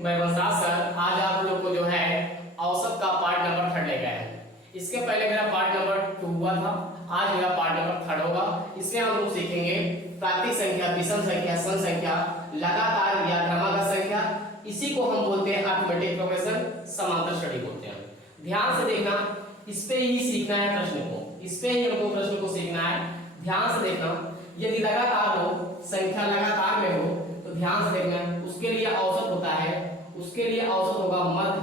मैं वंशाज सर आज आप लोग को जो है औसत का पार्ट नंबर 3 लेके आए हैं। इसके पहले मेरा पार्ट नंबर 2 हुआ था, आज मेरा पार्ट नंबर 3 होगा। इसमें हम लोग सीखेंगे प्राकृतिक संख्या, विषम संख्या, सम संख्या, लगातार या क्रमागत संख्या। इसी को हम बोलते हैं अरिथमेटिक प्रोग्रेशन, समांतर श्रेणी बोलते हैं। ध्यान से देखना, इस पे ही सीखना है प्रश्न को, इस पे ही हमको प्रश्न को सीखना है। ध्यान से देखना, यदि लगातार हो, संख्या लगातार में हो तो ध्यान से देखना, उसके लिए औसत होता है, उसके लिए औसत होगा मध्य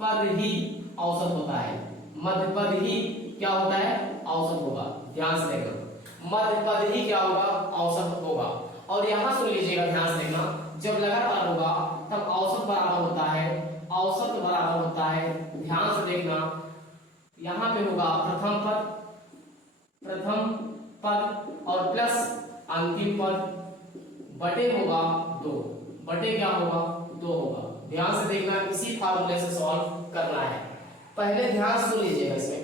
पद ही औसत होता है। मध्य पद ही क्या होता है? औसत होगा। ध्यान से देखना, मध्य पद ही क्या होगा? औसत होगा। और यहां सुन लीजिएगा, ध्यान से देखना, जब लगातार होगा तब औसत बराबर होता है, औसत बराबर होता है। ध्यान से देखना, यहां पे होगा प्रथम पद और प्लस अंतिम पद बटे होगा 2, बटे क्या होगा? 2 होगा। ध्यान से देखना, इसी फार्मूले से सॉल्व करना है। पहले ध्यान सुन लीजिएगा, इसमें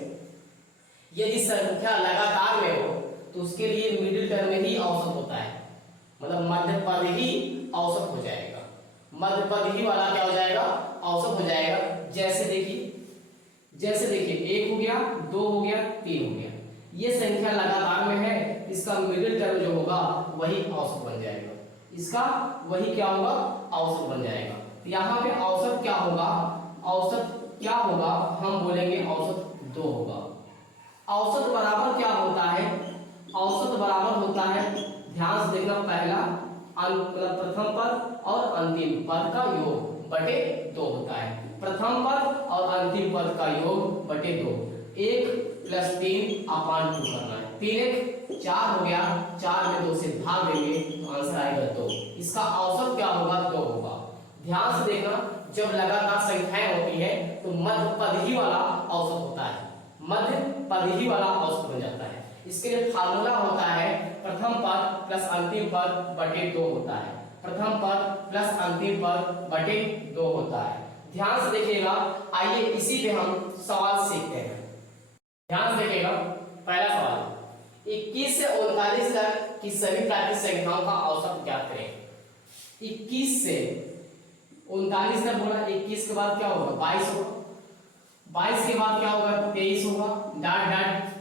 यदि संख्या लगातार में हो तो उसके लिए मिडिल टर्म में ही औसत होता है, मतलब मध्य पद ही औसत हो जाएगा। मध्य पद ही वाला क्या हो जाएगा? औसत हो जाएगा। जैसे देखिए 1 हो गया, 2 हो गया, 3 हो गया। ये संख्या लगातार में है, इसका मिडिल टर्म जो होगा वही औसत बन जाएगा, इसका वही क्या होगा? औसत बन जाएगा। तो यहाँ पे औसत क्या होगा? औसत क्या होगा? हम बोलेंगे औसत 2 होगा। औसत बराबर क्या होता है? औसत बराबर होता है, ध्यान से देखना, पहला मतलब प्रथम पद और अंतिम पद का योग बटे 2 होता है। प्रथम पद और अंतिम पद का योग बटे 2। 1 + 3 अपान 2 करना है। 3 1 4 हो गया, 4 में 2 से भाग देंगे तो आंसर आएगा 2। इसका औसत क्या होगा? 2 होगा। ध्यान से देखना, जब लगातार संख्याएं होती है तो मध्य पद ही वाला औसत होता है, मध्य पद ही वाला औसत बन जाता है। इसके लिए फार्मूला होता है प्रथम पद प्लस अंतिम पद बटे 2 होता है। प्रथम पद प्लस अंतिम पद बटे 2 होता है। ध्यान से देखिएगा, आइए इसी पे हम सवाल सीखते हैं। ध्यान से देखिएगा, पहला सवाल, 21 से 39 तक की सभी प्राकृतिक संख्याओं का औसत ज्ञात करें। 21 से 39 तक बोला, 21 के बाद क्या होगा? 22 होगा, 22 के बाद क्या होगा? 23 होगा, डॉट डॉट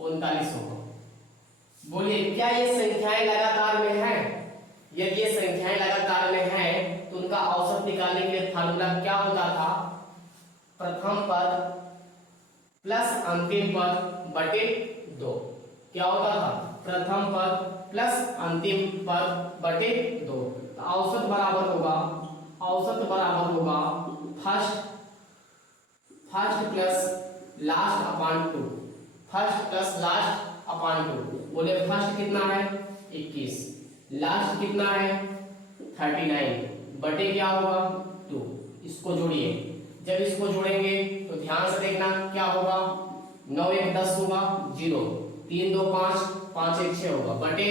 39 होगा। बोलिए, क्या ये संख्याएं लगातार में हैं? यदि ये संख्याएं लगातार में हैं तो उनका औसत निकालने के लिए फार्मूला क्या होता था? प्रथम पद प्लस अंतिम पद बटे 2। क्या होता था? प्रथम पद प्लस अंतिम पद बटे 2। तो औसत बराबर होगा फर्स्ट प्लस लास्ट अपान 2। फर्स्ट प्लस लास्ट अपान 2। बोले फर्स्ट कितना है? 21, लास्ट कितना है? 39 बटे क्या होगा? 2। इसको जोड़िए, जब इसको जोड़ेंगे तो ध्यान से देखना क्या होगा? 9 1 10 होगा, 0, 3 2 5, 5 1 6 होगा, बटे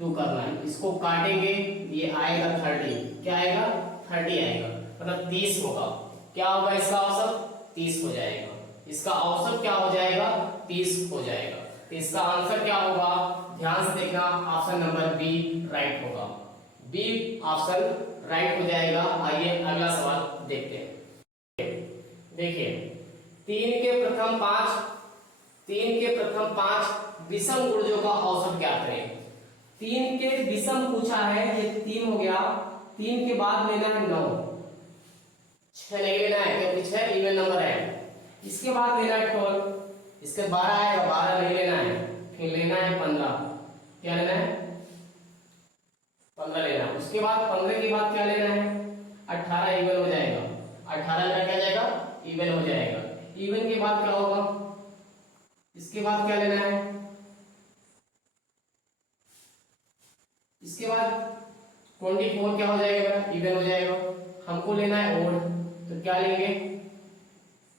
2 करना है। इसको काटेंगे, ये आएगा 30। क्या आएगा? 30 आएगा, मतलब 30 होगा। क्या होगा इसका औसत? 30 हो जाएगा। इसका औसत क्या हो जाएगा? 30 हो जाएगा। तो इसका आंसर क्या होगा? ध्यान से देखना, ऑप्शन नंबर बी राइट होगा। बी ऑप्शन राइट हो जाएगा। आइए अगला सवाल देखते हैं। देखिए, 3 के प्रथम 5 विषम गुणजों का औसत ज्ञात करें। 3 के विषम पूछा है, ये 3 हो गया, 3 के बाद लेना है 9, 6 नहीं लेना है क्योंकि 6 इवन नंबर है। इसके बाद लेना है 12, इसके 12 आएगा, 12 नहीं लेना है। फिर लेना है 15, क्या लेना है? 15 लेना है। उसके बाद 15 के बाद क्या लेना है? 18 इवन हो जाएगा। 18 का क्या जाएगा? इवन हो जाएगा। इवन के बाद क्या होगा? इसके बाद क्या लेना है? इसके बाद 24 क्या हो जाएगा? इवन हो जाएगा। हमको लेना है ओड, तो क्या लेंगे?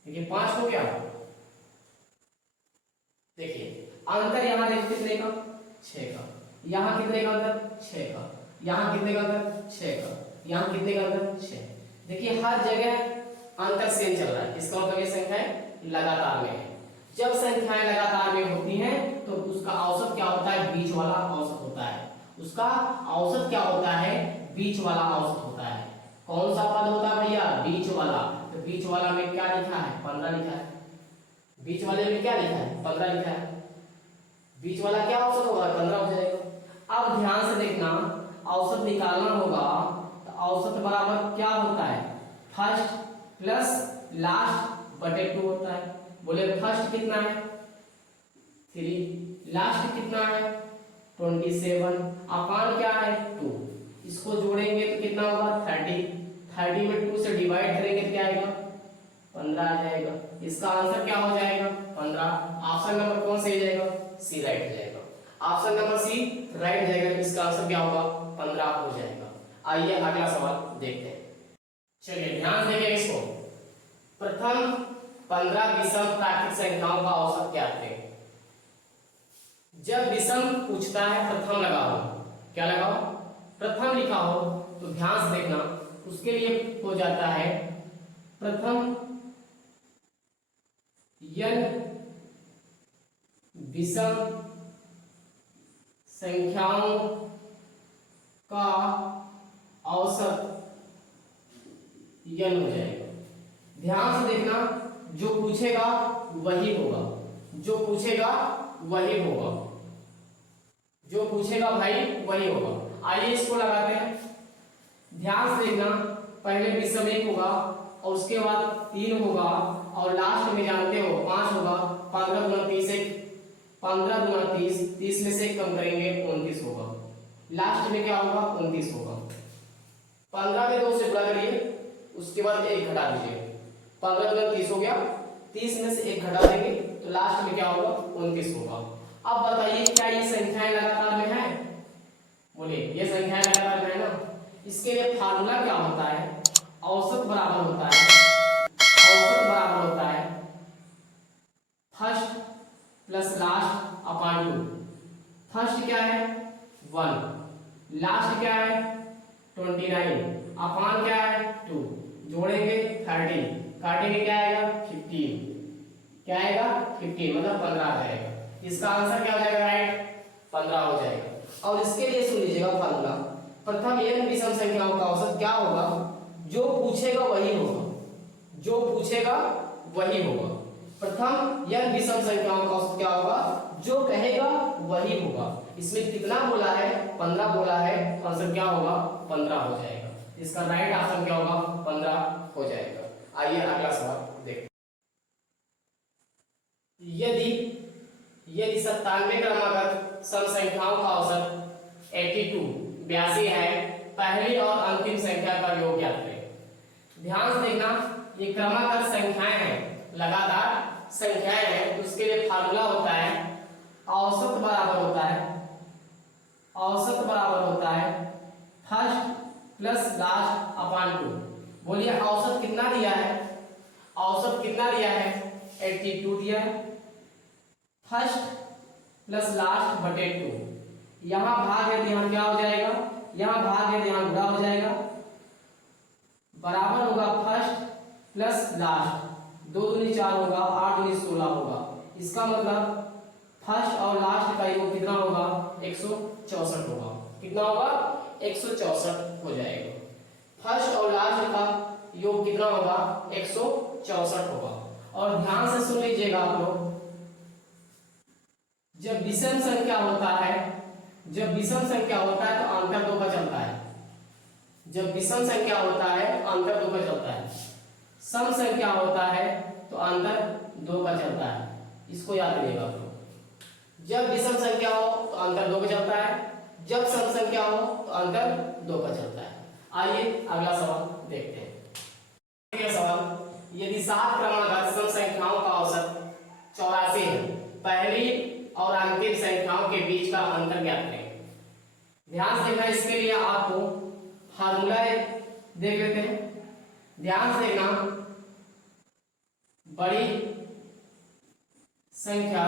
देखिए 5 हो गया। देखिए अंतर यहाँ देखिए कितने का? 6 का। यहाँ कितने का अंतर? 6 का। यहाँ कितने का अंतर? 6 का। यहाँ कितने का अंतर? 6। देखिए हर जगह अंतर सेम चल रहा है। इसका मतलब ये संख्याएं लगातार में है। जब संख्याएं लगातार में होती हैं तो उसका औसत क्या होता है? बीच वाला औसत होता है। उसका औसत क्या होता है? बीच वाला औसत होता है। कौन सा पद होता है भैया? बीच वाला। तो बीच वाला में क्या लिखा है? 15 लिखा है। बीच वाले में क्या लिखा है? 15 लिखा है। बीच वाला क्या औसत होगा? 15 हो जाएगा। अब ध्यान से देखना, औसत निकालना होगा तो औसत बराबर क्या होता है? फर्स्ट प्लस लास्ट बटे 2 होता है। बोले फर्स्ट कितना है? 3, लास्ट कितना है? 27, अपान क्या है? 2। इसको जोड़ेंगे तो कितना होगा? 30। 30 में 2 से डिवाइड करेंगे तो क्या आएगा? 15 आ जाएगा। इसका आंसर क्या हो जाएगा? 15। ऑप्शन नंबर कौन सही जाएगा? सी राइट हो जाएगा। ऑप्शन नंबर सी राइट हो जाएगा। इसका आंसर क्या होगा? 15 हो जाएगा। आइए अगला सवाल देखते हैं। चलिए ध्यान देंगे इसको। प्रथम 15 विषम प्राकृतिक संख्याओं का औसत क्या है? जब विषम पूछता है प्रथम लगाओ। क्या लगाओ? प्रथम लिखा हो तो ध्यान से देखना, उसके लिए हो जाता है प्रथम n विषम संख्याओं का औसत n हो जाएगा। ध्यान से देखना, जो पूछेगा वही होगा। जो पूछेगा वही होगा। जो पूछेगा भाई वही होगा। आइए इसको लगाते हैं। ध्यान से देखना, पहले विषम 1 होगा और उसके बाद 3 होगा और लास्ट में जानते हो 5 होगा। 15 गुना 30 15 गुना 30, 30 में से 1 कम करेंगे 29 होगा। लास्ट में क्या होगा? 29 होगा। 15 में 2 से गुणा करिए, उसके बाद 1 घटा दीजिए। 15 गुना 30 हो गया, 30 में से 1 घटा देंगे तो लास्ट में क्या होगा? 29 होगा। अब बताइए क्या ये संख्याएं लगातार में है? बोलिए ये संख्याएं लगातार में है ना। इसके लिए फार्मूला क्या होता है? औसत बराबर होता है, औसत बराबर होता है फर्स्ट प्लस लास्ट अपान 2। फर्स्ट क्या है? 1, लास्ट क्या है? 29, अपान क्या है? 2, जोड़ेंगे 30, काटेंगे क्या आएगा? 15। क्या आएगा? 15, मतलब 15 आ जाएगा। इसका आंसर क्या हो जाएगा? राइट, 15 हो जाएगा। और इसके लिए सुन लीजिएगा फार्मूला। प्रथम n विषम संख्याओं का औसत क्या होगा? जो पूछेगा वही होगा। जो पूछेगा वही होगा। प्रथम n विषम संख्याओं का औसत क्या होगा? जो कहेगा वही होगा। इसमें कितना बोला है? 15 बोला है। आंसर क्या होगा? 15 हो जाएगा। इसका राइट आंसर क्या होगा? 15 हो जाएगा। आइए अगला सवाल देखते हैं। यदि 97 क्रमागत सम संख्याओं का औसत 82 है, पहली और अंतिम संख्या का योग ज्ञात करें। ध्यान से देखना, ये क्रमागत संख्याएं हैं, लगातार संख्याएं हैं। उसके लिए फार्मूला होता है औसत बराबर होता है, औसत बराबर होता है फर्स्ट प्लस लास्ट अपान 2। बोलिए औसत कितना दिया है? औसत कितना दिया है? 82 दिया है। फर्स्ट प्लस लास्ट बटे 2। यहां भाग है तो यहां क्या हो जाएगा? यहां भाग है तो यहां गुणा हो जाएगा। बराबर होगा फर्स्ट प्लस लास्ट, 2 दूनी 4 होगा, 8 दूनी 16 होगा। इसका मतलब फर्स्ट और लास्ट का योग कितना होगा? 164 होगा। कितना होगा? 164 हो जाएगा। फर्स्ट और लास्ट का योग कितना होगा? 164 होगा। और ध्यान से सुन लीजिएगा आप लोग, जब विषम संख्या होता है, जब विषम संख्या होता है तो अंतर 2 का चलता है। जब विषम संख्या होता है तो अंतर 2 का चलता है। सम संख्या होता है तो अंतर 2 का चलता है। इसको याद रखिएगा आप लोग। जब विषम संख्या हो तो अंतर 2 का चलता है, जब सम संख्या हो तो अंतर 2 का चलता है। आइए अगला सवाल देखते हैं। अगला सवाल, यदि 7 क्रमागत सम संख्याओं का औसत 84 है, पहली और अंतिम संख्याओं के बीच का अंतर ज्ञात करें। ध्यान से देखना, इसके लिए आपको फार्मूला देख लेते हैं। ध्यान से देखना, बड़ी संख्या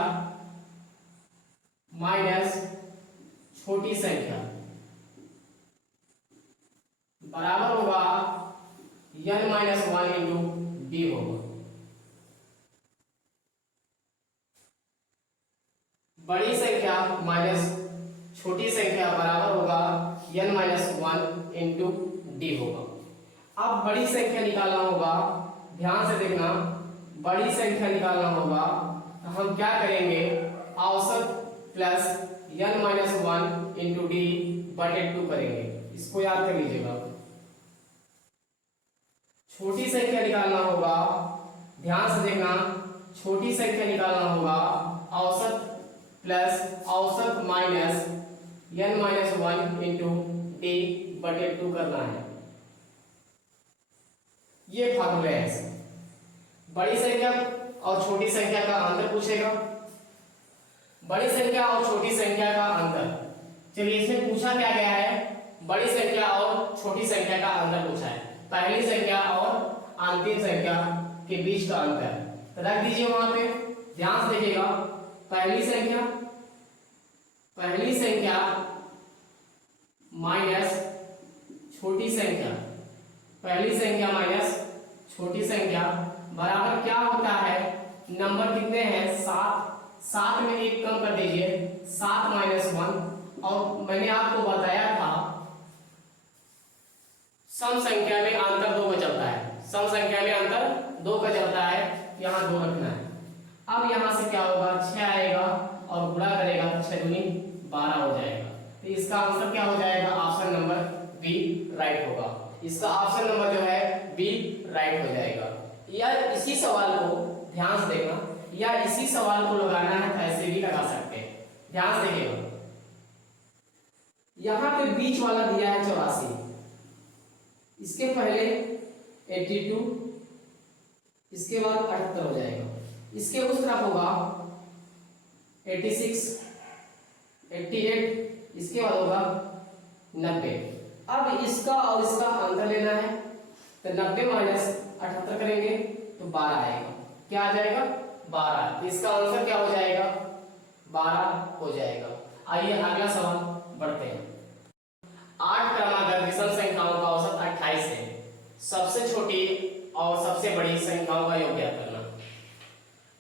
माइनस छोटी संख्या बराबर होगा n माइनस 1 इंटू बी होगा। बड़ी संख्या माइनस छोटी संख्या बराबर होगा n माइनस 1 इंटू डी होगा। अब बड़ी संख्या निकालना होगा, ध्यान से देखना, बड़ी संख्या निकालना होगा तो हम क्या करेंगे, औसत plus n minus 1 into D बटे 2 करेंगे। इसको याद कर लीजिएगा। छोटी संख्या निकालना होगा, ध्यान से देखना, छोटी संख्या निकालना होगा, औसत प्लस औसत minus n minus 1 into D बटे 2 करना है। ये फार्मूला है। बड़ी संख्या और छोटी संख्या का अंतर पूछेगा, बड़ी संख्या और छोटी संख्या का अंतर। चलिए इसमें पूछा क्या गया है, बड़ी संख्या और छोटी संख्या का अंतर पूछा है, पहली संख्या और अंतिम संख्या के बीच का अंतर। तो रख दीजिए वहां पे, ध्यान से देखिएगा। पहली संख्या माइनस छोटी संख्या, पहली संख्या माइनस छोटी संख्या बराबर क्या होता है, नंबर कितने हैं 7, 7 में एक कम कर दीजिए, 7 माइनस 1। और मैंने आपको बताया था सम संख्या में अंतर 2 का चलता है, सम संख्या में अंतर 2 का चलता है, यहाँ 2 रखना है। अब यहाँ से क्या होगा, 6 आएगा और गुणा करेगा तो 6 दूनी 12 हो जाएगा। तो इसका आंसर क्या हो जाएगा, ऑप्शन नंबर बी राइट होगा। इसका ऑप्शन नंबर जो है बी राइट हो जाएगा। या इसी सवाल को ध्यान से देखना, या इसी सवाल को लगाना है तो ऐसे भी लगा सकते हैं। ध्यान से देखिएगा, यहाँ पे बीच वाला दिया है 84, इसके पहले 82, इसके बाद 78 हो जाएगा, इसके उस तरफ होगा 86, 88, इसके बाद होगा 90। अब इसका और इसका अंतर लेना है तो 90 माइनस 78 करेंगे तो 12 आएगा। क्या आ जाएगा, 12। इसका आंसर क्या हो जाएगा, 12 हो जाएगा। आइए अगला सवाल बढ़ते हैं। 8 क्रमागत विषम संख्याओं का औसत 28 है, सबसे छोटी और सबसे बड़ी संख्याओं का योग ज्ञात करना।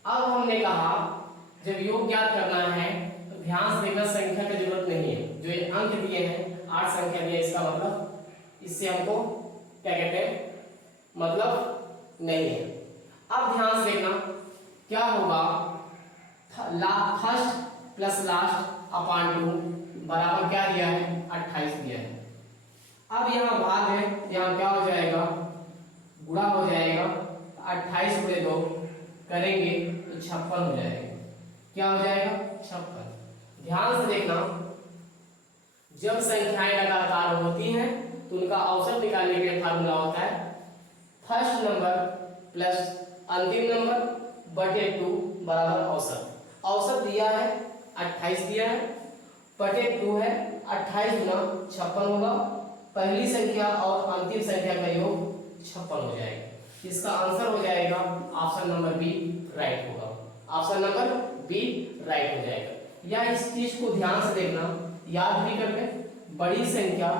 अब हमने कहा जब योग ज्ञात करना है तो ध्यान से देखना, संख्या की जरूरत नहीं है, जो ये अंक दिए हैं 8 संख्या दिया, इसका मतलब इससे हमको क्या कहते हैं, मतलब नहीं है। अब ध्यान से देखना क्या होगा, फर्स्ट प्लस लास्ट अपॉन 2 बराबर क्या दिया है, 28 दिया है। अब यहाँ भाग है, यहाँ क्या हो जाएगा, गुणा हो जाएगा, 28 गुणे 2 करेंगे तो 56 हो जाएगा। क्या हो जाएगा, 56। ध्यान से देखना, जब संख्याएं लगातार होती हैं तो उनका औसत निकालने के लिए फार्मूला होता है फर्स्ट नंबर प्लस अंतिम नंबर बटे 2 बराबर औसत। औसत दिया है 28 दिया है, बटे 2 है, 28 गुना 56 होगा। पहली संख्या और अंतिम संख्या का योग 56 हो जाएगा। इसका आंसर हो जाएगा ऑप्शन नंबर बी राइट होगा। ऑप्शन नंबर बी राइट हो जाएगा। या इस चीज को ध्यान से देखना, याद भी कर ले, बड़ी संख्या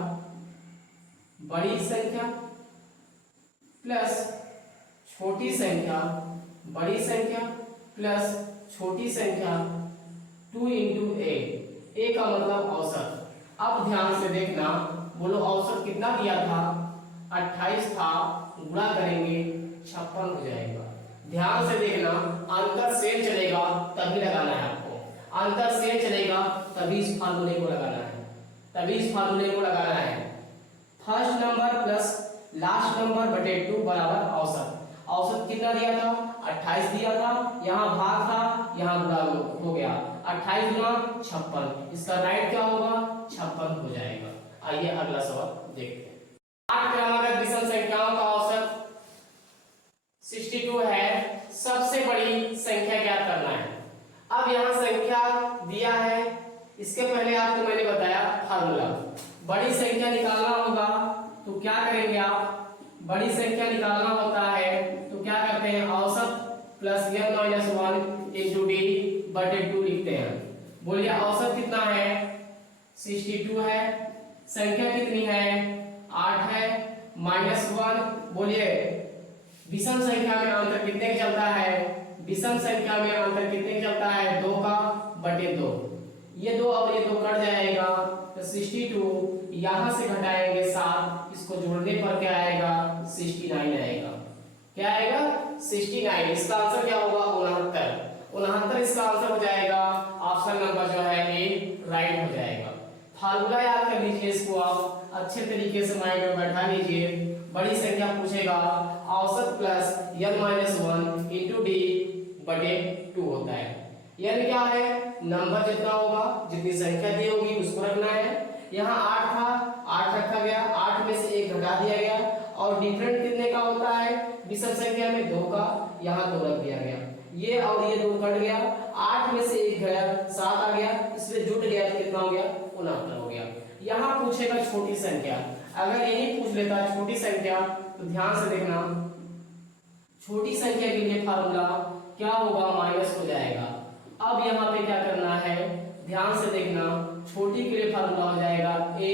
प्लस छोटी संख्या, बड़ी संख्या प्लस छोटी संख्या 2 इंटू ए का मतलब औसत। अब ध्यान से देखना, बोलो औसत कितना दिया था, 28 था, गुणा करेंगे 56 हो जाएगा। ध्यान से देखना, अंतर सेम चलेगा तभी लगाना है आपको, अंतर सेम चलेगा तभी इस फार्मूले को लगाना है, तभी इस फार्मूले को लगाना है। First number plus last number बटे 2 बराबर औसत। औसत कितना दिया था, 28 दिया था, यहाँ भाग था, यहाँ गुणा हो गया, 28 गुना 56, इसका राइट क्या होगा, 56 हो जाएगा। आइए अगला सवाल देखते हैं। 8 क्रमागत विषम संख्याओं का औसत 62 है, सबसे बड़ी संख्या ज्ञात करना है। अब यहाँ संख्या दिया है, इसके पहले आपको मैंने बताया फार्मूला, बड़ी संख्या निकालना होगा तो क्या करेंगे आप, बड़ी संख्या निकालना होता है तो क्या करते हैं, औसत plus n minus 1 into D बटे 2 लिखते हैं। बोलिए औसत कितना है, 62 है, संख्या कितनी है, 8 है, माइनस 1। बोलिए विषम संख्या में अंतर कितने का चलता है, विषम संख्या में अंतर कितने का चलता है, 2 का बटे 2। ये 2 और ये 2 कट जाएगा तो 62 यहाँ से घटाएंगे 7, इसको जोड़ने पर क्या आएगा 69 आएगा। क्या आएगा 69। इसका आंसर क्या होगा 69 इसका आंसर हो जाएगा। ऑप्शन नंबर जो है ए राइट हो जाएगा। फार्मूला याद कर लीजिए, इसको आप अच्छे तरीके से माइंड में बैठा लीजिए। बड़ी संख्या पूछेगा औसत प्लस n-1 इंटू डी बटे 2 होता है। यानी क्या है नंबर जितना होगा जितनी संख्या दी होगी उसको रखना है। यहाँ 8 था 8 रखा गया, 8 में से 1 घटा दिया गया और डिफरेंट कितने का होता है विषम संख्या में 2 का, यहाँ 2 रख दिया गया। ये और ये 2 कट गया, 8 में से 1 गया 7 आ गया, इसमें जुट गया तो कितना हो गया 69 हो गया। यहाँ पूछेगा छोटी संख्या, अगर यही पूछ लेता छोटी संख्या तो ध्यान से देखना छोटी संख्या के लिए फार्मूला क्या होगा माइनस हो जाएगा। अब यहाँ पे क्या करना है ध्यान से देखना, छोटी के लिए फार्मूला हो जाएगा a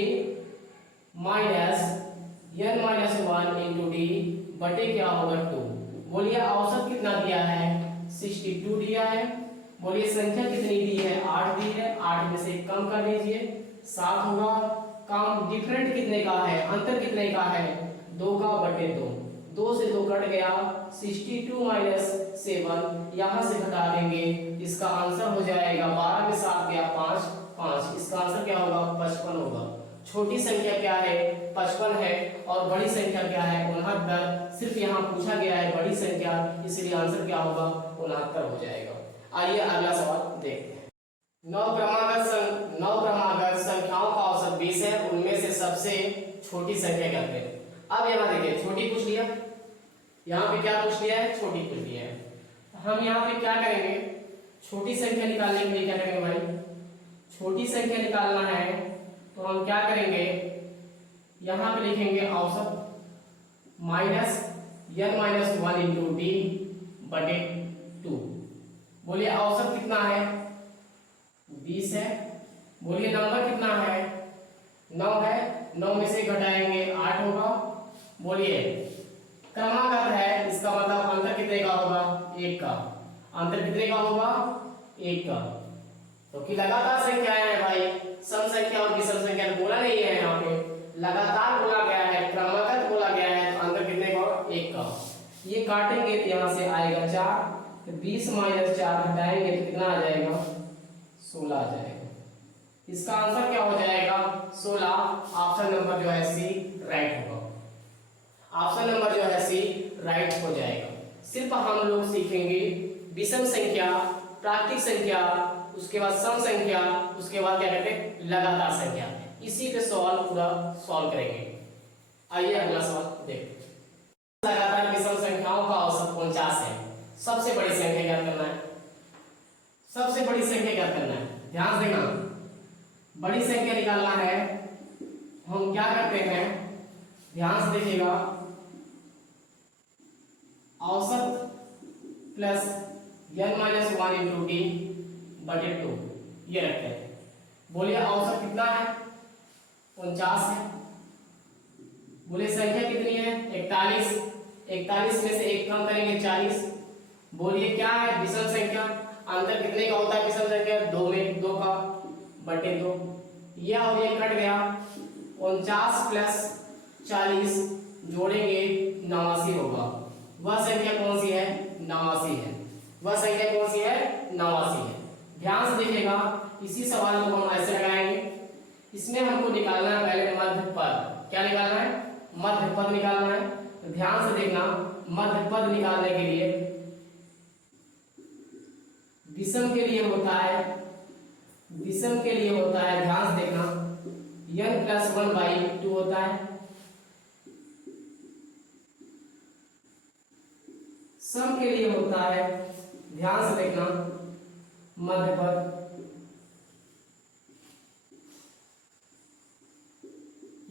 minus n-1 into D बटे क्या होगा 2। बोलिए औसत कितना दिया है 62 दिया है। बोलिए संख्या कितनी दी है 8 दी है, 8 में से कम कर लीजिए 7 होगा। काम डिफरेंट कितने का है, अंतर कितने का है 2 का बटे 2, 2 से 2 कट गया 62 माइनस 7 यहाँ से घटा देंगे, इसका आंसर हो जाएगा 12 में 7 गया 5 5, इसका आंसर क्या होगा 55 होगा। छोटी संख्या क्या है 55 है और बड़ी संख्या क्या है 69। सिर्फ यहाँ पूछा गया है बड़ी संख्या, इसलिए आंसर क्या होगा 69 हो जाएगा। आइए अगला सवाल देखते हैं। 9 क्रमागत संख्याओं का औसत 20 है, उनमें से सबसे छोटी संख्या करते हैं। अब यहाँ देखिए छोटी पूछ लिया, यहाँ पे क्या पूछ लिया है छोटी पूछ लिया है। हम यहाँ पे क्या करेंगे छोटी संख्या निकालने के लिए क्या करेंगे भाई, छोटी संख्या निकालना है तो हम क्या करेंगे यहाँ पे लिखेंगे औसत माइनस n-1 इंटू डी बटे 2। बोलिए औसत कितना है 20 है। बोलिए नंबर कितना है 9 है, 9 में से घटाएंगे 8 होगा। बोलिए क्रमागत है, इसका मतलब अंतर कितने का होगा 1 का। अंतर कितने का होगा 1 का। तो कि लगातार संख्याएं हैं भाई, सम संख्या और विषम संख्या बोला नहीं है, यहाँ पे लगातार बोला गया है, क्रमागत बोला गया है, तो अंतर कितने का 1 का। ये काटेंगे तो यहाँ से आएगा 4, तो 20 माइनस 4 घटाएंगे तो कितना आ जाएगा 16 आ जाएगा। इसका आंसर क्या हो जाएगा 16। ऑप्शन नंबर जो है सी राइट होगा। ऑप्शन नंबर जो है सी राइट हो जाएगा। सिर्फ हम लोग सीखेंगे विषम संख्या, प्राकृतिक संख्या, उसके बाद सम संख्या, उसके बाद क्या कहते हैं लगातार संख्या। इसी पे सवाल पूरा सॉल्व करेंगे। आइए अगला सवाल देखते हैं। लगातार विषम संख्याओं का औसत 49 है। सबसे बड़ी संख्या क्या करना है, सबसे बड़ी संख्या क्या करना है ध्यान देना, बड़ी संख्या निकालना है। हम क्या करते हैं ध्यान से देखिएगा, औसत प्लस n-1 इंटू डी बटे 2 ये रखते हैं। बोलिए औसत कितना है 49 है। बोलिए संख्या कितनी है 41, 41 में से 1 कम करेंगे 40। बोलिए क्या है विषम संख्या, अंतर कितने का होता है विषम संख्या 2 में 2 का बटे 2, यह और ये कट गया 49 प्लस 40 जोड़ेंगे 89 होगा। वह संख्या कौन सी है 89 है। वह संख्या कौन सी है 89 है। ध्यान से देखिएगा, इसी सवाल को हम ऐसे लगाएंगे। इसमें हमको निकालना है पहले मध्य पद। क्या निकालना है मध्य पद निकालना है। तो ध्यान से देखना, मध्य पद निकालने के लिए विषम के लिए होता है, विषम के लिए होता है ध्यान से देखना n+1/2 होता है। सम के लिए होता है ध्यान से देखना मध्य पद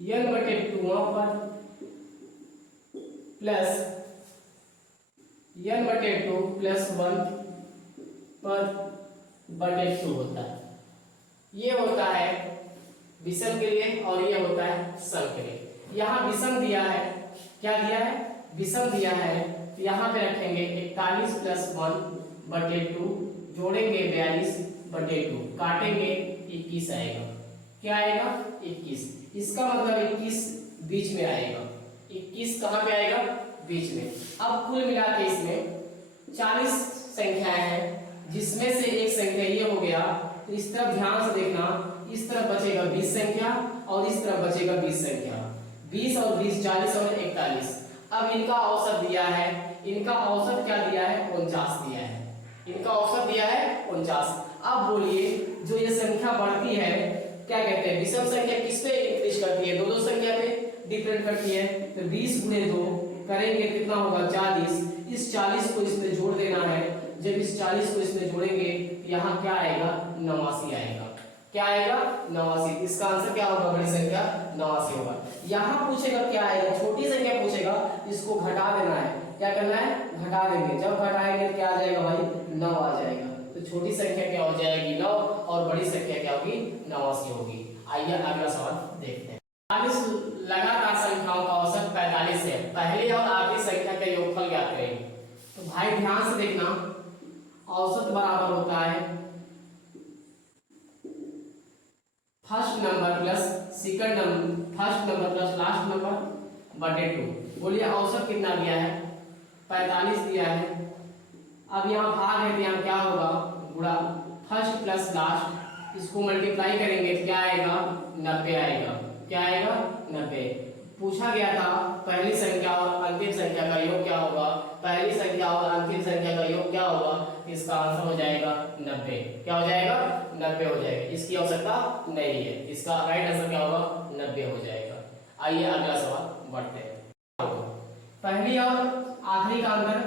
n/2 पर प्लस n/2 प्लस 1 पद बटे 2 होता है। ये होता है विषम के लिए और ये होता है सम के लिए। यहाँ विषम दिया है, क्या दिया है विषम दिया है, तो यहाँ पे रखेंगे 41 प्लस 1 बटे 2 जोड़ेंगे 42 बटे 2 काटेंगे 21 आएगा। क्या आएगा 21। इसका मतलब 21 बीच में आएगा, 21 कहाँ पे आएगा बीच में। अब कुल मिला के इसमें 40 संख्याएं हैं जिसमें से एक संख्या ये हो गया, तो इस तरफ ध्यान से देखना, इस तरफ बचेगा 20 संख्या और इस तरफ बचेगा 20 संख्या, 20 और 20 40 और 41। अब इनका औसत दिया है, इनका औसत क्या दिया है 49 दिया है, इनका औसत दिया है 49। अब बोलिए जो ये संख्या बढ़ती है क्या कहते हैं, विषम संख्या किस पे इंक्रीज करती है, दो संख्या पे डिपेंड करती है। तो 20 गुणे 2 करेंगे कितना होगा 40, इस 40 को इसमें जोड़ देना है, जब इस 40 को इसमें जोड़ेंगे यहाँ क्या आएगा 89 आएगा, क्या आएगा 89। इसका आंसर क्या होगा बड़ी संख्या 89 होगा। यहाँ पूछेगा क्या आएगा, छोटी संख्या पूछेगा, इसको घटा देना है, क्या करना है घटा देंगे, जब घटाएंगे तो क्या आ जाएगा भाई 9 आ जाएगा। तो छोटी संख्या क्या हो जाएगी 9 और बड़ी संख्या क्या होगी 89 होगी। आइए अगला सवाल देखते हैं। 45 लगातार संख्याओं का औसत 45 है, पहली और आखिरी संख्या का योगफल ज्ञात करें। तो भाई ध्यान से देखना, औसत बराबर होता है first number plus second number, first number plus last number बटे 2। बोलिए औसत कितना दिया है 45 दिया है। अब यहाँ भाग है तो यहाँ क्या होगा गुणा फर्स्ट प्लस लास्ट, इसको मल्टीप्लाई करेंगे तो क्या आएगा 90 आएगा, क्या आएगा 90। पूछा गया था पहली संख्या और अंतिम संख्या का योग क्या होगा, पहली संख्या और अंतिम संख्या का योग क्या होगा, इसका आंसर हो जाएगा 90। क्या हो जाएगा 90 हो जाएगा, इसकी आवश्यकता नहीं है, इसका राइट आंसर क्या होगा 90 हो जाएगा। आइए अगला सवाल बढ़ते हैं। पहली और आखिरी का अंतर,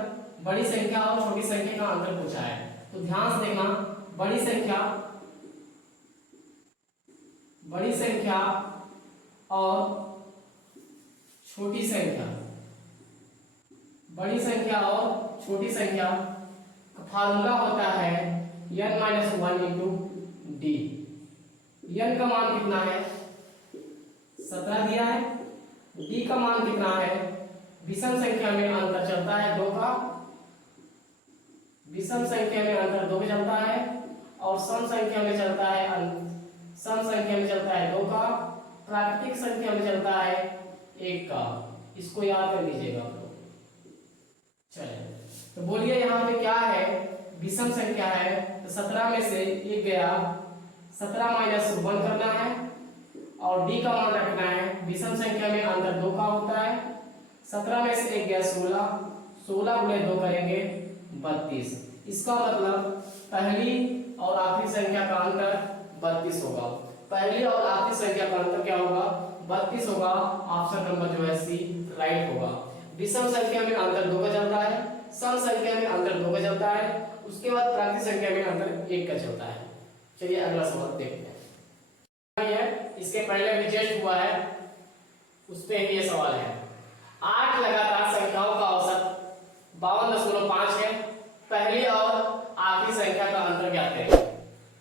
बड़ी संख्या और छोटी संख्या का अंतर पूछा है, तो ध्यान से देखना, बड़ी संख्या और छोटी संख्या, बड़ी संख्या और छोटी संख्या का फार्मूला होता है n-1 इंटू डी। n का मान कितना है 17 दिया है, d का मान कितना है, विषम संख्या में अंतर चलता है 2 का, विषम संख्या में अंतर 2 का चलता है और सम संख्या में चलता है, सम संख्या में चलता है 2 का, प्राकृतिक संख्या में चलता है 1 का। इसको याद कर लीजिएगा। चलिए तो बोलिए यहाँ पे क्या है, विषम संख्या है तो 17 में से 1 गया, 17 माइनस 1 करना है और d का मान रखना है। विषम संख्या में अंतर 2 का होता है, 17 में से 1 गया 16, 16 गुणे 2 करेंगे 32। इसका मतलब पहली और आखिरी संख्या का अंतर 32 होगा, पहली और आखिरी संख्या का अंतर क्या होगा 32 होगा। ऑप्शन नंबर जो है सी राइट होगा। विषम संख्या में अंतर 2 का चलता है, सम संख्या में अंतर 2 का चलता है, उसके बाद प्राकृतिक संख्या में अंतर 1 का चलता है। चलिए अगला सवाल देखते हैं। इसके पहले भी टेस्ट हुआ है, उस पे ये सवाल है। 8 लगातार संख्याओं का औसत 52.5 है, पहली और आखिरी संख्या का अंतर ज्ञात करें।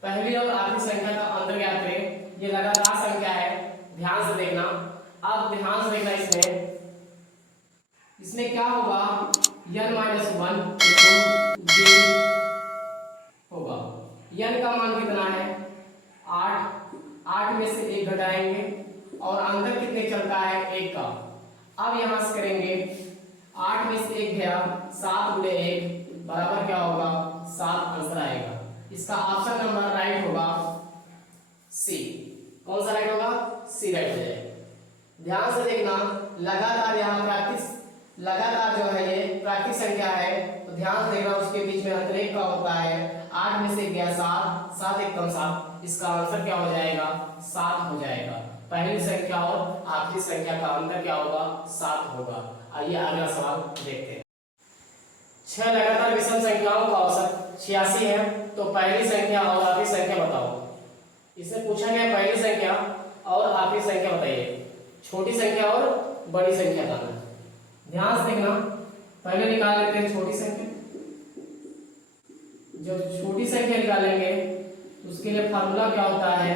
पहली और आखिरी संख्या का अंतर ज्ञात करें, ये लगातार संख्या है, ध्यान से देखना। अब ध्यान से देखना, इसमें क्या होगा n-1 d होगा। n का मान कितना है 8, 8 में से 1 घटाएंगे और अंतर कितने चलता है 1 का। अब यहां से करेंगे, 8 में से 1 गया, 7 गुणे 1 बराबर क्या होगा 7 आंसर आएगा। इसका ऑप्शन नंबर राइट होगा सी। कौन सा राइट होगा सी राइट हो जाएगा। ध्यान से देखना, लगातार यहाँ प्राकृतिक, लगातार जो है ये प्राकृतिक संख्या है, तो ध्यान से देखना उसके बीच में अंतर 1 का होता है। 8 में से गया 7, 7 1 कम 7, इसका आंसर क्या हो जाएगा 7 हो जाएगा। पहली संख्या और आखिरी संख्या का अंतर क्या होगा 7 होगा। आइए अगला सवाल देखते हैं। 6 लगातार विषम संख्याओं का औसत 86 है, तो पहली संख्या और आखिरी संख्या बताओ। इसे पूछा गया पहली संख्या और आखिरी संख्या बताइए, छोटी संख्या और बड़ी संख्या का। ध्यान से देखना, पहले निकाल लेते हैं छोटी संख्या। जब छोटी संख्या निकालेंगे उसके लिए फार्मूला क्या होता है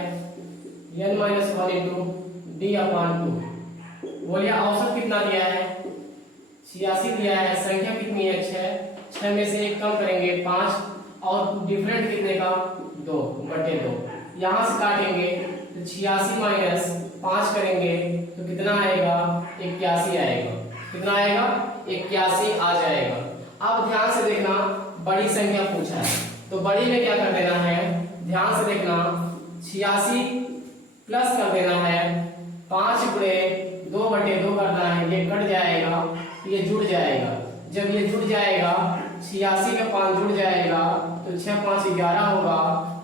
n-1 इंटू d/2। बोलिए औसत कितना दिया है 86 दिया है, संख्या कितनी है 6, 6 में से 1 कम करेंगे 5 और डिफरेंट कितने का 2/2। यहाँ से काटेंगे तो 86 माइनस 5 करेंगे तो कितना आएगा, 81 आएगा। कितना आएगा, 81 आ जाएगा। अब ध्यान से देखना, बड़ी संख्या पूछा है तो बड़ी में क्या कर देना है, ध्यान से देखना, 86 प्लस कर देना है 5 गुणे 2/2 करना है, ये कट जाएगा, ये जुड़ जाएगा। जब ये जुड़ जाएगा 86 में 5 जुड़ जाएगा तो 6 5 11 होगा,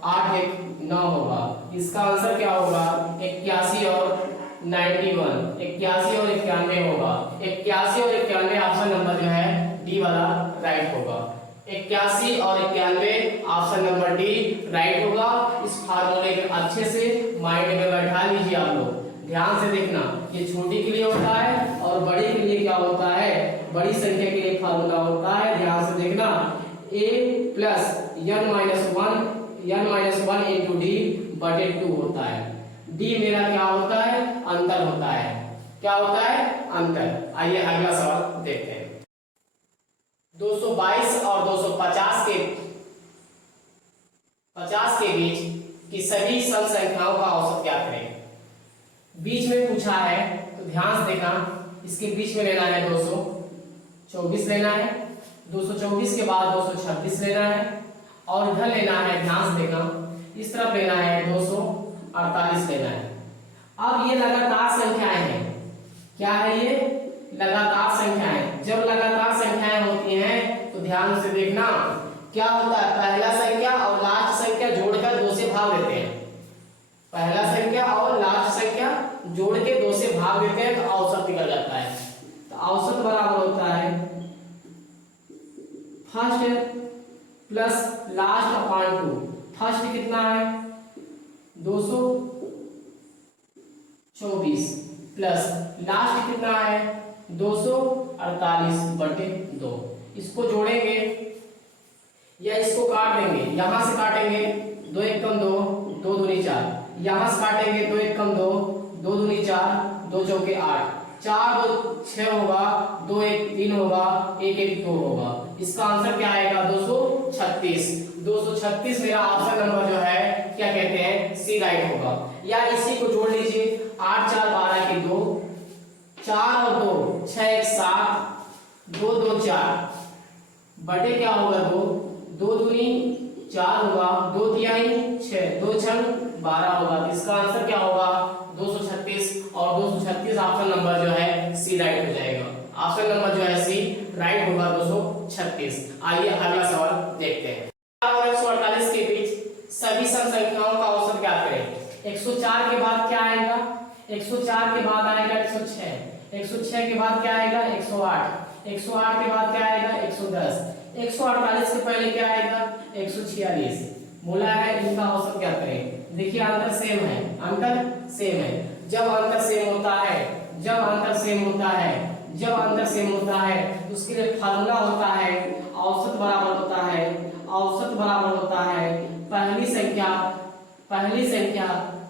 8 1 9 होगा। इसका आंसर क्या होगा, 81 और 91, 81 और 91 होगा। 81 और 91 ऑप्शन नंबर जो है डी वाला राइट होगा। 81 और 91 ऑप्शन नंबर डी राइट होगा। इस फार्मूले को अच्छे से माइंड में बैठा लीजिए आप लोग। ध्यान से देखना, ये छोटी के लिए होता है और बड़ी के लिए क्या होता है, बड़ी संख्या के लिए फार्मूला होता है। ध्यान से देखना, a plus n minus 1 into D बटे 2 होता है। डी मेरा क्या होता है, अंतर होता है। क्या होता है, अंतर। आइए अगला सवाल देखते हैं। 222 और 250 के बीच की सभी सम संख्याओं का औसत क्या करें। बीच में पूछा है तो ध्यान से देखना, इसके बीच में लेना है 224 लेना है, 224 के बाद 226 लेना है और इधर लेना है, ध्यान से देखना, इस तरफ लेना है 248 लेना है। अब ये लगातार संख्याएं हैं। क्या है ये, लगातार संख्याएं। जब लगातार संख्याएं होती हैं तो ध्यान से देखना क्या होता है, पहला संख्या और लास्ट संख्या जोड़कर 2 से भाग देते हैं। पहला संख्या और लास्ट संख्या जोड़ के 2 से भाग देते हैं तो औसत निकल जाता है। तो औसत बराबर होता है first plus last upon 2। First कितना है 224 प्लस लास्ट कितना है 248/2। इसको जोड़ेंगे या इसको काट देंगे, यहां से काटेंगे 2 1 कम 2, 2 दूनी 4, यहां से काटेंगे 2 1 कम 2, 2 दूनी 4, 2 चौके 8, 4 2 6 होगा, 2 1 3 होगा, 1 1 2 होगा। इसका आंसर क्या आएगा 236। 236 मेरा ऑप्शन नंबर जो है क्या कहते हैं, सी राइट होगा। या इसी को जोड़ लीजिए, 8 4 12 के 2, 4 और 2 6 1 7, 2 2 4 बटे क्या होगा 2, 2 दूनी 4 होगा, 2 तिहाई 6, 2 छंग 12 होगा। इसका आंसर क्या होगा 236 और 236 ऑप्शन नंबर जो है सी राइट हो जाएगा। ऑप्शन नंबर जो है सी राइट होगा 236। आइए अगला सवाल देखते हैं। 148 के बीच सभी सम संख्याओं का औसत क्या करें। 104 के बाद क्या आएगा, 104 के बाद आएगा 106, 106 के बाद क्या आएगा 108, 108 के बाद क्या आएगा 110, 148 के पहले क्या आएगा 146। बोला है इनका औसत क्या करें। देखिए अंतर सेम है, अंतर सेम है। जब अंतर सेम होता है, जब अंतर सेम होता है, जब अंतर सेम होता है उसके लिए फार्मूला होता है औसत बराबर होता है, औसत बराबर होता है पहली संख्या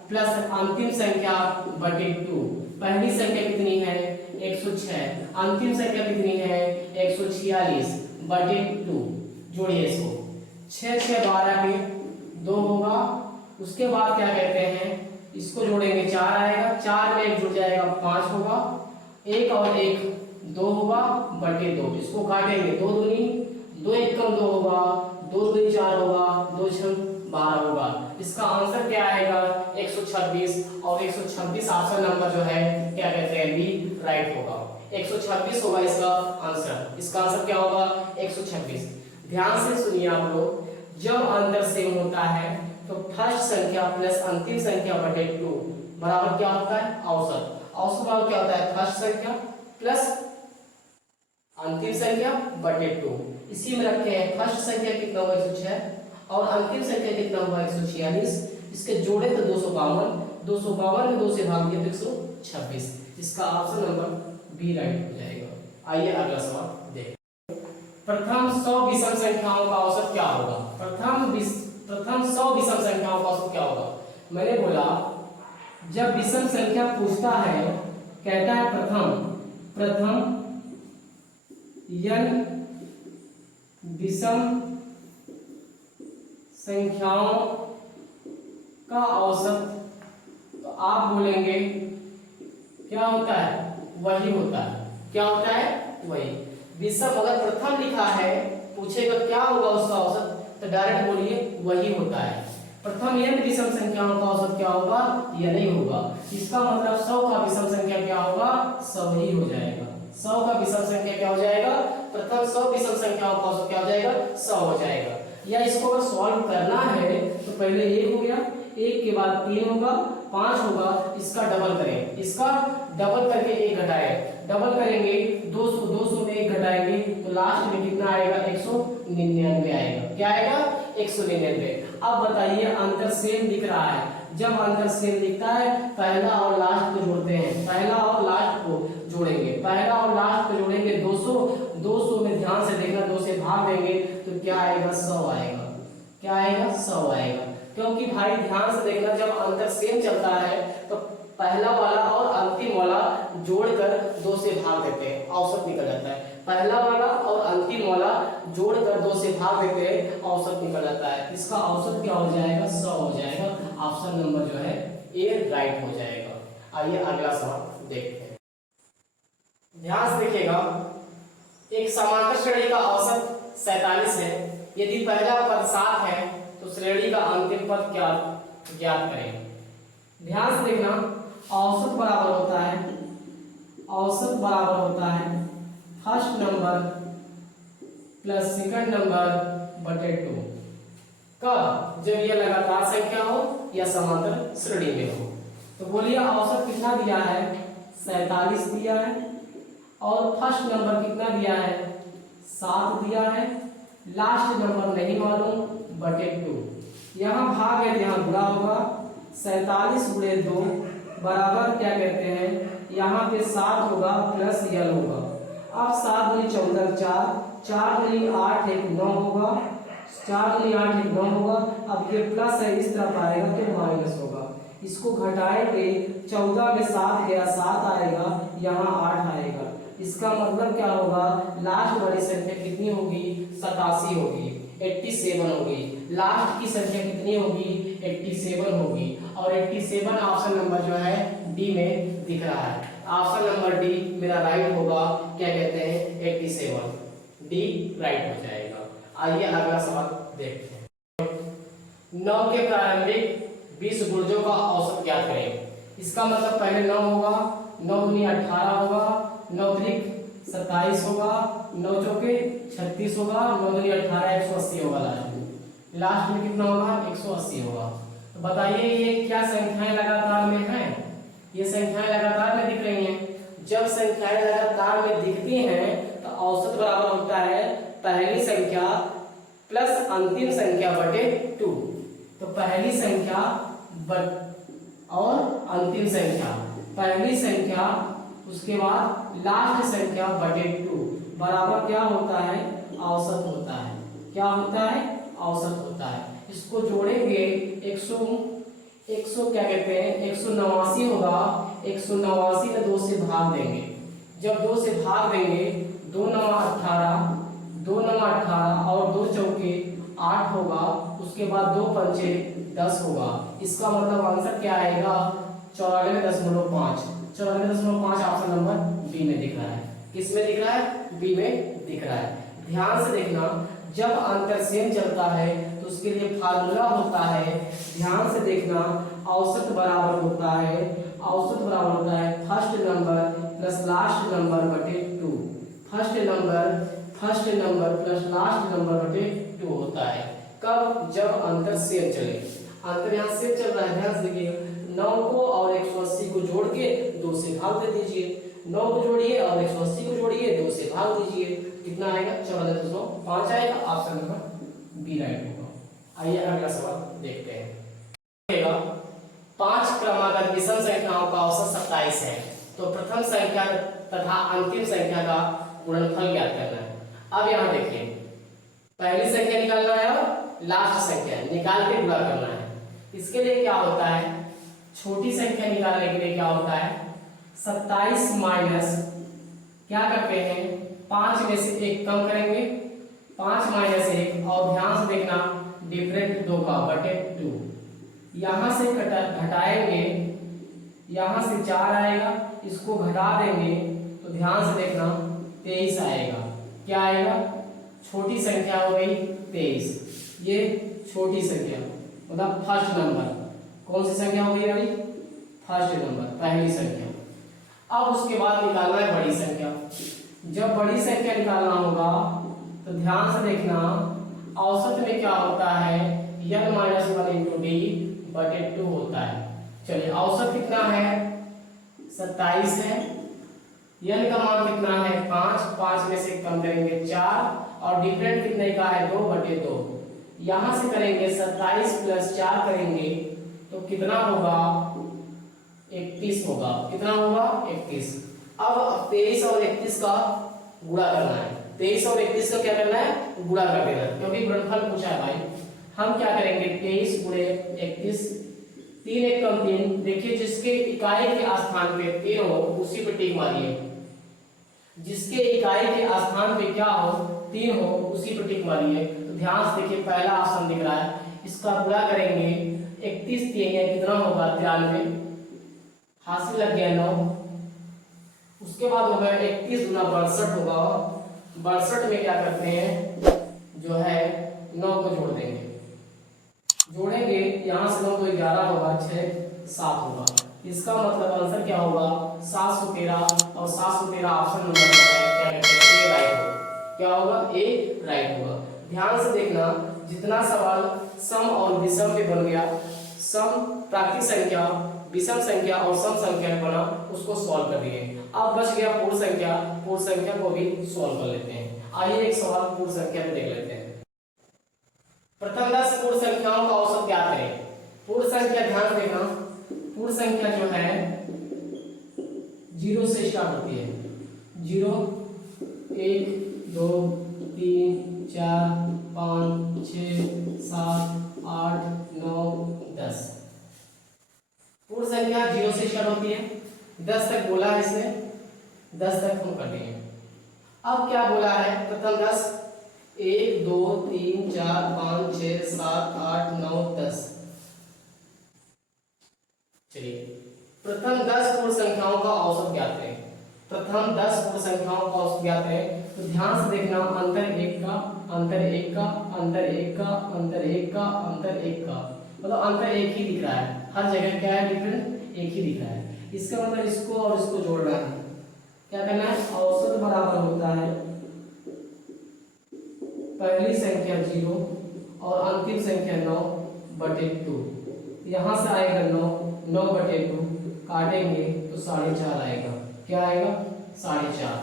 प्लस अंतिम संख्या बटे 2। पहली संख्या कितनी है 106, अंतिम संख्या कितनी है 146 बटे 2। जोड़िए इसको, 6 6 12 के 2 होगा। उसके बाद क्या कहते हैं, इसको जोड़ेंगे 4 आएगा, 4 में 1 जुड़ जाएगा 5 होगा, 1 और 1 2 होगा बटे 2। इसको काटेंगे 2 दूनी 2 1 कम 2 होगा, 2 दूनी 4 होगा, 2 छंग 12 होगा। इसका आंसर क्या आएगा 126 और 126 ऑप्शन नंबर जो है क्या कहते हैं बी राइट होगा। 126 होगा इसका आंसर। इसका आंसर क्या होगा 126। ध्यान से सुनिए आप लोग, जब अंतर सेम होता है तो फर्स्ट संख्या प्लस अंतिम संख्या बटे 2 बराबर क्या होता है औसत। औसत बराबर क्या होता है फर्स्ट संख्या प्लस अंतिम संख्या बटे 2। इसी में रखे हैं फर्स्ट संख्या कितना हुआ 106 और अंतिम संख्या कितना हुआ 146। इसके जोड़े तो 252, 252 में 2 से भाग दिया तो 126। इसका ऑप्शन नंबर बी राइट हो जाएगा। आइए अगला सवाल देखते हैं। प्रथम 100 विषम संख्याओं का औसत क्या होगा। प्रथम 100 विषम संख्याओं का औसत क्या होगा। मैंने बोला जब विषम संख्या पूछता है, कहता है प्रथम n विषम संख्याओं का औसत आप बोलेंगे क्या होता है, वही होता है। क्या होता है, वही। विषम अगर प्रथम लिखा है, पूछेगा क्या होगा उसका औसत, तो डायरेक्ट बोलिए वही होता है। प्रथम n विषम संख्याओं का औसत क्या होगा, यह नहीं होगा। इसका मतलब 100 का विषम संख्या क्या होगा, 100 ही हो जाएगा। 100 का विषम संख्या क्या हो जाएगा, प्रथम 100 विषम संख्याओं का औसत क्या हो जाएगा, 100 हो जाएगा। या इसको अगर सॉल्व करना है तो पहले 1 हो गया, 1 के बाद 3 होगा, 5 होगा, इसका डबल करें, इसका डबल करके 1 घटाए, डबल करेंगे 200 में 1 घटाएंगे तो लास्ट में कितना आएगा, 199 आएगा। क्या आएगा, 199। अब बताइए अंतर सेम दिख रहा है। जब अंतर सेम दिखता है पहला और लास्ट को जोड़ते हैं, पहला और लास्ट को जोड़ेंगे, पहला और लास्ट को जोड़ेंगे 200 में ध्यान से देखना, 2 से भाग देंगे तो क्या आएगा, 100 आएगा। क्या आएगा, 100 आएगा। क्योंकि भाई ध्यान से देखना, जब अंतर सेम चलता है तो पहला वाला और अंतिम वाला जोड़कर 2 से भाग देते हैं, औसत निकल जाता है। पहला वाला और अंतिम वाला जोड़कर 2 से भाग देते हैं, औसत निकल जाता है। इसका औसत क्या हो जाएगा, 100 हो जाएगा। ऑप्शन नंबर जो है ए राइट हो जाएगा। आइए अगला सवाल देखते हैं। ध्यान से देखिएगा, एक समांतर श्रेणी का औसत 47 है। यदि पहला पद 7 है तो श्रेणी का अंतिम पद क्या ज्ञात करें। ध्यान से देखना, औसत बराबर होता है, औसत बराबर होता है first number plus second number बटे 2। कब, जब यह लगातार संख्या हो या समांतर श्रेणी में हो। तो बोलिए औसत कितना दिया है, 47 दिया है, और फर्स्ट नंबर कितना दिया है, 7 दिया है, लास्ट नंबर नहीं मालूम, बटे 2। यहाँ भाग है, यहाँ गुणा होगा, 47 गुणे 2 बराबर क्या कहते हैं, यहाँ पे 7 होगा प्लस यल होगा। अब 7 दूनी 14, 4 दूनी 8 एक 9 होगा, 4 दूनी 8 एक 9 होगा। अब ये प्लस है, इस तरफ आएगा तो माइनस होगा। इसको घटाएंगे, 14 में 7 गया, 7 आएगा, यहाँ 8 आएगा। इसका मतलब क्या होगा, लास्ट वाली संख्या कितनी होगी, 87 होगी, 87 होगी। लास्ट की संख्या कितनी होगी, 87 होगी। और 87 ऑप्शन नंबर जो है डी में दिख रहा है। ऑप्शन नंबर डी मेरा राइट होगा। क्या कहते हैं, 87, डी राइट हो जाएगा। आइए अगला सवाल देखते हैं। 9 के प्रारंभिक 20 गुणजों का औसत ज्ञात करें। इसका मतलब पहले 9 होगा, 9 दूनी 18 होगा, 9 त्रिक 27 होगा, 9 चौके 36 होगा, 9 दूनी 18 180 होगा। लास्ट में कितना होगा, 180 होगा। तो बताइए ये क्या संख्याएं लगातार में हैं, ये संख्याएं लगातार में दिख रही हैं। जब संख्याएं लगातार में दिखती हैं तो औसत बराबर होता है पहली संख्या प्लस अंतिम संख्या बटे 2। तो पहली संख्या और अंतिम संख्या, पहली संख्या उसके बाद लास्ट संख्या बटे 2 बराबर क्या होता है, औसत होता है। क्या होता है, औसत होता है। इसको जोड़ेंगे 100 क्या कहते हैं, 189 होगा। 189 में 2 से भाग देंगे, जब 2 से भाग देंगे 2 9 18, 2 9 18 और 2 चौके 8 होगा। उसके बाद 2 पंचे 10 होगा। इसका मतलब आंसर क्या आएगा, 94.5। 94.5 ऑप्शन नंबर बी में दिख रहा है। किस में दिख रहा है, बी में दिख रहा है। ध्यान से देखना, जब अंतर सेम चलता है तो उसके लिए फार्मूला होता है, ध्यान से देखना, औसत बराबर होता है, औसत बराबर होता है first number plus last number बटे 2। First number plus last number बटे 2 होता है। कब, जब अंतर सेम चले। अंतर यहाँ सेम चल रहा है, ध्यान से देखिए, 9 को और 180 को जोड़ के 2 से भाग दे दीजिए। 9 को जोड़िए और 180 को जोड़िए, 2 से भाग दीजिए, कितना आएगा, 14.5 आएगा। ऑप्शन नंबर बी राइट होगा। आइए अगला सवाल देखते हैं। 5 क्रमागत विषम संख्याओं का औसत 27 है, तो प्रथम संख्या तथा अंतिम संख्या का गुणनफल ज्ञात करना है। अब यहाँ देखिए, पहली संख्या निकालना है और लास्ट संख्या निकाल के गुणा करना है। इसके लिए क्या होता है, छोटी संख्या निकालने के लिए क्या होता है, 27 माइनस क्या करते हैं, 5 में से 1 कम करेंगे, 5 माइनस 1, और ध्यान से देखना डिफरेंट 2 का बटे 2। यहाँ से घटाएंगे यहाँ से 4 आएगा, इसको घटा देंगे तो ध्यान से देखना 23 आएगा। क्या आएगा? छोटी संख्या हो गई 23, ये छोटी संख्या मतलब फर्स्ट नंबर। कौन सी संख्या हो गई अभी? फर्स्ट नंबर, पहली संख्या। अब उसके बाद निकालना है बड़ी संख्या। जब बड़ी संख्या निकालना होगा तो ध्यान से देखना, औसत में क्या होता है, n-1 इंटू डी बटे 2 होता है। चलिए औसत कितना है? 27 है। n का मान कितना है? 5 में से कम करेंगे 4 और डिफरेंट कितने का है? 2 बटे 2। यहां से करेंगे 27 प्लस 4 करेंगे तो कितना होगा? 31 होगा। कितना होगा? 31। अब 23 और 31 का गुणा करना है। 23 और 31 का क्या करना है? गुणा कर देना, क्योंकि गुणनफल पूछा है भाई। हम क्या करेंगे? 23 गुणे 31, 3 1 कम 3। देखिए जिसके इकाई के स्थान पे 3 हो उसी पे टिक मारिए। जिसके इकाई के स्थान पे क्या हो? 3 हो उसी पे टिक मारिए। तो ध्यान से देखिए पहला ऑप्शन दिख रहा है, इसका गुणा करेंगे 31 3 कितना होगा? 93। हासिल लग गया 9। उसके बाद होगा 31 गुना 62 होगा। 62 में क्या करते हैं? जो है 9 को जोड़ देंगे। जोड़ेंगे यहाँ से 9 तो 11 होगा, 6 7 होगा। इसका मतलब आंसर क्या होगा? 713। और 713 ऑप्शन नंबर क्या कहते हैं? ए राइट होगा। क्या होगा? ए राइट होगा। ध्यान से देखना, जितना सवाल सम और विषम पे बन गया, सम प्राकृतिक संख्या, विषम संख्या और सम संख्या में बना, उसको सॉल्व कर दिए। अब बच गया पूर्ण संख्या। पूर्ण संख्या को भी सॉल्व कर लेते हैं। आइए एक सवाल पूर्ण संख्या में देख लेते हैं। प्रथम 10 पूर्ण संख्याओं का औसत ज्ञात करें। पूर्ण संख्या ध्यान देना, पूर्ण संख्या जो है 0 से स्टार्ट होती है। 0 1 2 3 4 5 6 7 8 9 10। पूर्ण संख्या 0 से स्टार्ट होती है। 10 तक बोला है इसने, 10 तक हम कर दिए। अब क्या बोला है? प्रथम 10 1 2 3 4 5 6 7 8 9 10। चलिए प्रथम 10 पूर्ण संख्याओं का औसत ज्ञात करें। प्रथम 10 पूर्ण संख्याओं का औसत ज्ञात करें। तो ध्यान से देखना, अंतर 1 का, अंतर 1 का, अंतर 1 का, अंतर 1 का, अंतर 1 का, मतलब अंतर एक ही दिख रहा है। हर जगह क्या है? डिफरेंट एक ही दिख रहा है। इसका मतलब इसको और इसको जोड़ना है। क्या करना है? औसत बराबर होता है पहली संख्या 0 और अंतिम संख्या 9 बटे 2। यहां से आएगा 9 बटे 2, काटेंगे तो 4.5 आएगा। क्या आएगा? 4.5।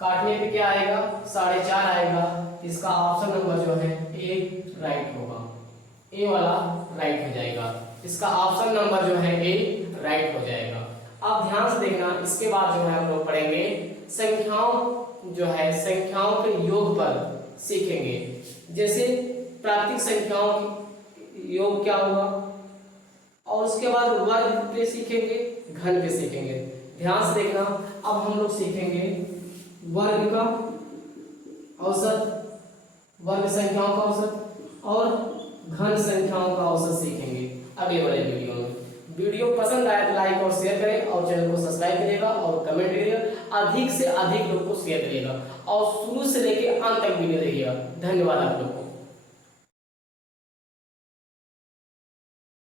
काटने पे क्या आएगा? 4.5 आएगा। इसका ऑप्शन नंबर जो है ए राइट होगा। ए वाला राइट हो जाएगा। इसका ऑप्शन नंबर जो है ए राइट हो जाएगा। अब ध्यान से देखना, इसके बाद जो है हम लोग पढ़ेंगे संख्याओं जो है, संख्याओं के योग पर सीखेंगे। जैसे प्राकृतिक संख्याओं की योग क्या होगा, और उसके बाद वर्ग पे सीखेंगे, घन पे सीखेंगे। ध्यान से देखना, अब हम लोग सीखेंगे वर्ग का औसत, वर्ग संख्याओं का औसत और घन संख्याओं का औसत सीखेंगे अगले वाले वीडियो में। वीडियो पसंद आए तो लाइक और शेयर करें और चैनल को सब्सक्राइब करिएगा और कमेंट करिएगा। अधिक से अधिक लोग को शेयर करिएगा और शुरू से लेकर अंत तक वीडियो देखिएगा। धन्यवाद आप लोग।